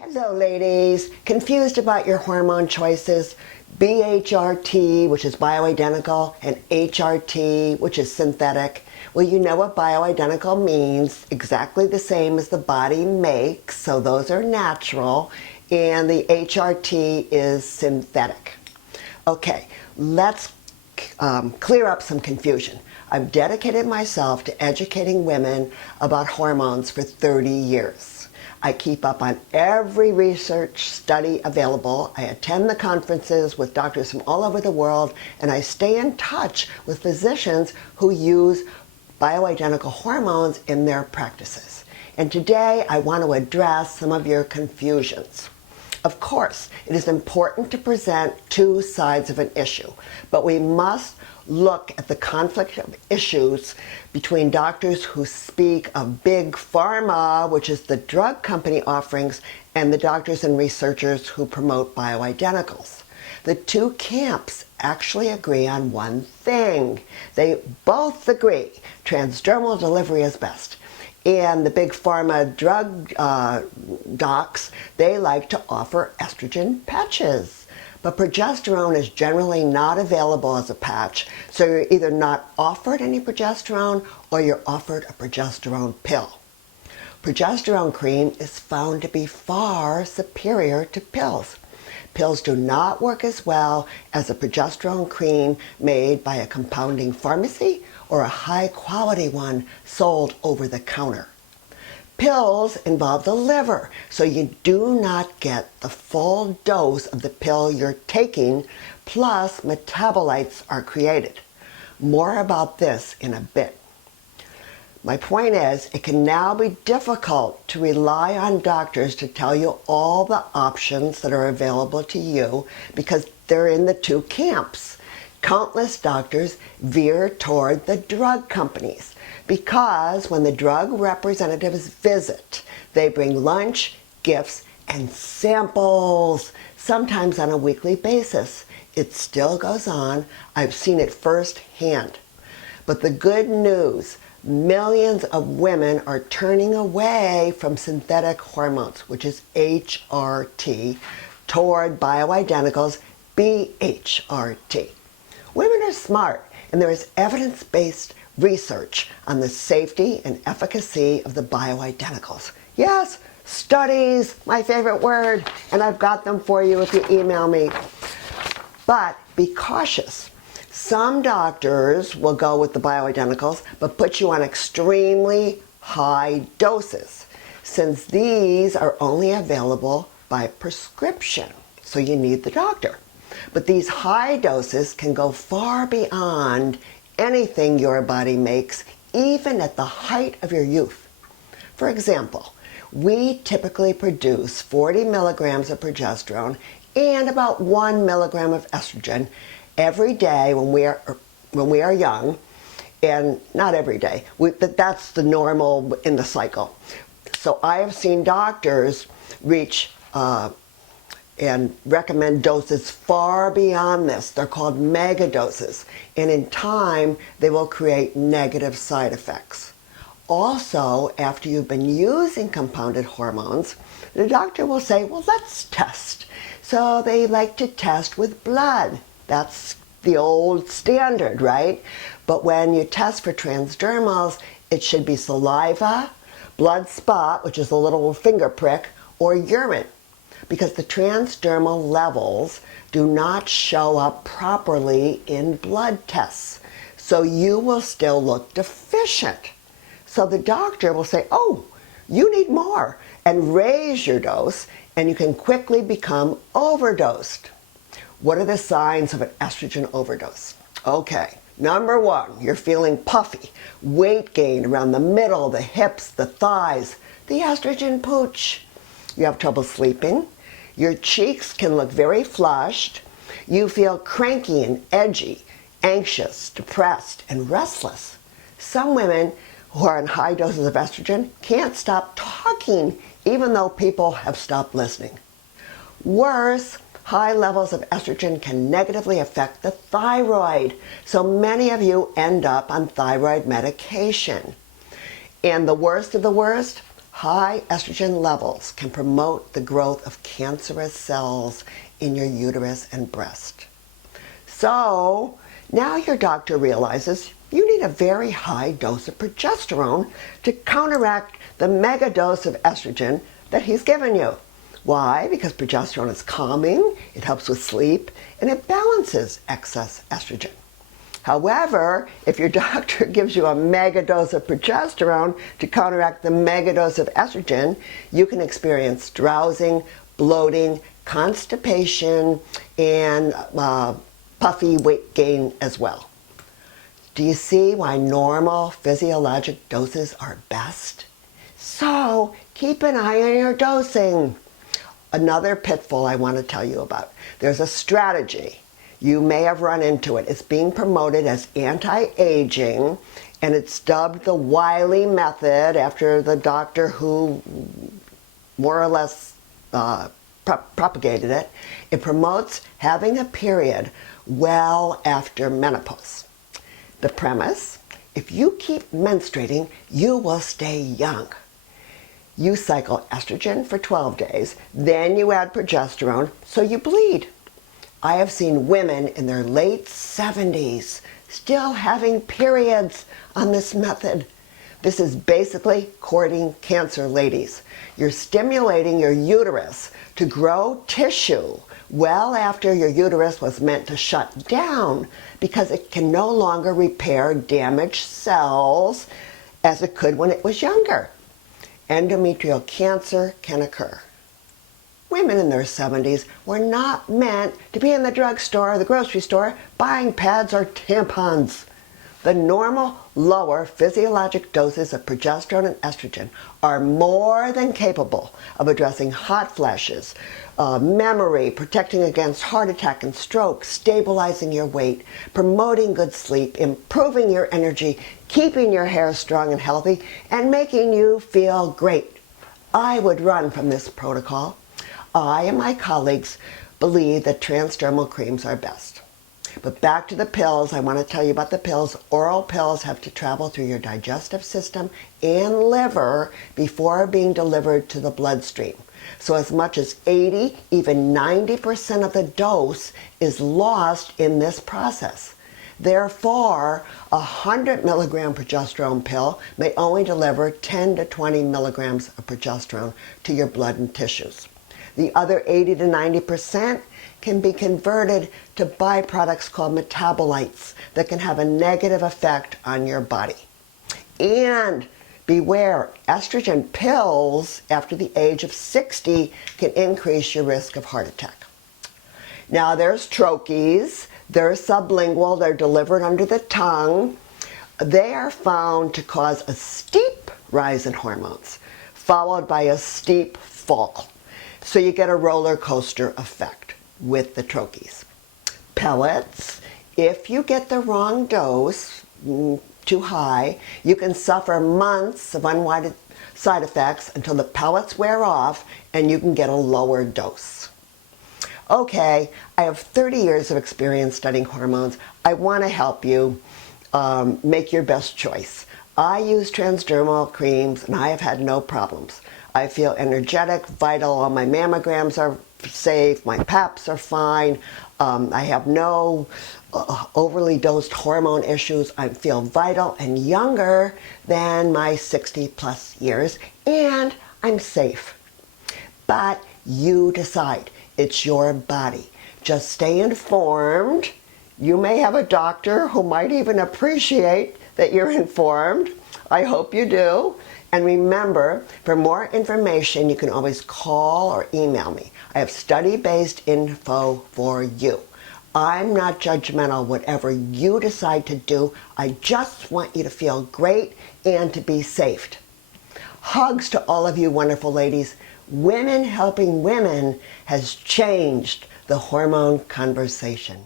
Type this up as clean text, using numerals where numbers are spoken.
Hello ladies, confused about your hormone choices? BHRT, which is bioidentical, and HRT, which is synthetic. Well, you know what bioidentical means, exactly the same as the body makes, so those are natural, and the HRT is synthetic. Okay, let's clear up some confusion. I've dedicated myself to educating women about hormones for 30 years. I keep up on every research study available. I attend the conferences with doctors from all over the world, and I stay in touch with physicians who use bioidentical hormones in their practices. And today I want to address some of your confusions. Of course, it is important to present two sides of an issue, but we must look at the conflict of issues between doctors who speak of big pharma, which is the drug company offerings, and the doctors and researchers who promote bioidenticals. The two camps actually agree on one thing. They both agree transdermal delivery is best. And the big pharma drug docs, they like to offer estrogen patches. But progesterone is generally not available as a patch, so you're either not offered any progesterone or you're offered a progesterone pill. Progesterone cream is found to be far superior to pills. Pills do not work as well as a progesterone cream made by a compounding pharmacy or a high-quality one sold over the counter. Pills involve the liver, so you do not get the full dose of the pill you're taking, plus metabolites are created. More about this in a bit. My point is, it can now be difficult to rely on doctors to tell you all the options that are available to you because they're in the two camps. Countless doctors veer toward the drug companies because when the drug representatives visit, they bring lunch, gifts, and samples, sometimes on a weekly basis. It still goes on. I've seen it firsthand. But the good news, millions of women are turning away from synthetic hormones, which is HRT, toward bioidenticals, BHRT. Women are smart, and there is evidence-based research on the safety and efficacy of the bioidenticals. Yes, studies, my favorite word, and I've got them for you if you email me. But be cautious. Some doctors will go with the bioidenticals, but put you on extremely high doses, since these are only available by prescription, so you need the doctor. But these high doses can go far beyond anything your body makes, even at the height of your youth. For example, we typically produce 40 milligrams of progesterone and about 1 milligram of estrogen every day when we are young, and not every day, but that's the normal in the cycle. So I have seen doctors reach and recommend doses far beyond this. They're called mega doses, and in time they will create negative side effects. Also, after you've been using compounded hormones, the doctor will say, well, let's test. So they like to test with blood. That's the old standard, right? But when you test for transdermals, it should be saliva, blood spot, which is a little finger prick, or urine, because the transdermal levels do not show up properly in blood tests. So you will still look deficient. So the doctor will say, oh, you need more, and raise your dose, and you can quickly become overdosed. What are the signs of an estrogen overdose? Okay, number one, you're feeling puffy, weight gain around the middle, the hips, the thighs, the estrogen pooch. You have trouble sleeping. Your cheeks can look very flushed. You feel cranky and edgy, anxious, depressed, and restless. Some women who are on high doses of estrogen can't stop talking even though people have stopped listening. Worse, high levels of estrogen can negatively affect the thyroid, so many of you end up on thyroid medication. And the worst of the worst, high estrogen levels can promote the growth of cancerous cells in your uterus and breast. So now your doctor realizes you need a very high dose of progesterone to counteract the mega dose of estrogen that he's given you. Why? Because progesterone is calming, it helps with sleep, and it balances excess estrogen. However, if your doctor gives you a mega dose of progesterone to counteract the mega dose of estrogen, you can experience drowsing, bloating, constipation, and puffy weight gain as well. Do you see why normal physiologic doses are best? So keep an eye on your dosing. Another pitfall I want to tell you about. There's a strategy. You may have run into it. It's being promoted as anti-aging, and it's dubbed the Wiley method after the doctor who more or less propagated it. It promotes having a period well after menopause. The premise: if you keep menstruating, you will stay young. You cycle estrogen for 12 days, then you add progesterone, so you bleed. I have seen women in their late 70s still having periods on this method. This is basically courting cancer, ladies. You're stimulating your uterus to grow tissue well after your uterus was meant to shut down because it can no longer repair damaged cells as it could when it was younger. Endometrial cancer can occur. Women in their 70s were not meant to be in the drugstore or the grocery store buying pads or tampons. The normal lower physiologic doses of progesterone and estrogen are more than capable of addressing hot flashes, memory, protecting against heart attack and stroke, stabilizing your weight, promoting good sleep, improving your energy, keeping your hair strong and healthy, and making you feel great. I would run from this protocol. I and my colleagues believe that transdermal creams are best. But back to the pills, I want to tell you about the pills. Oral pills have to travel through your digestive system and liver before being delivered to the bloodstream. So as much as 80, even 90% of the dose is lost in this process. Therefore, a 100 milligram progesterone pill may only deliver 10 to 20 milligrams of progesterone to your blood and tissues. The other 80 to 90% can be converted to byproducts called metabolites that can have a negative effect on your body. And beware, estrogen pills after the age of 60 can increase your risk of heart attack. Now there's troches, they're sublingual, they're delivered under the tongue. They are found to cause a steep rise in hormones, followed by a steep fall. So you get a roller coaster effect with the troches. Pellets, if you get the wrong dose, too high, you can suffer months of unwanted side effects until the pellets wear off and you can get a lower dose. Okay, I have 30 years of experience studying hormones. I want to help you make your best choice. I use transdermal creams and I have had no problems. I feel energetic, vital, all my mammograms are safe, my PAPs are fine, I have no overly dosed hormone issues, I feel vital and younger than my 60 plus years, and I'm safe. But you decide, it's your body. Just stay informed. You may have a doctor who might even appreciate that you're informed. I hope you do. And remember, for more information, you can always call or email me. I have study-based info for you. I'm not judgmental whatever you decide to do. I just want you to feel great and to be safe. Hugs to all of you wonderful ladies. Women helping women has changed the hormone conversation.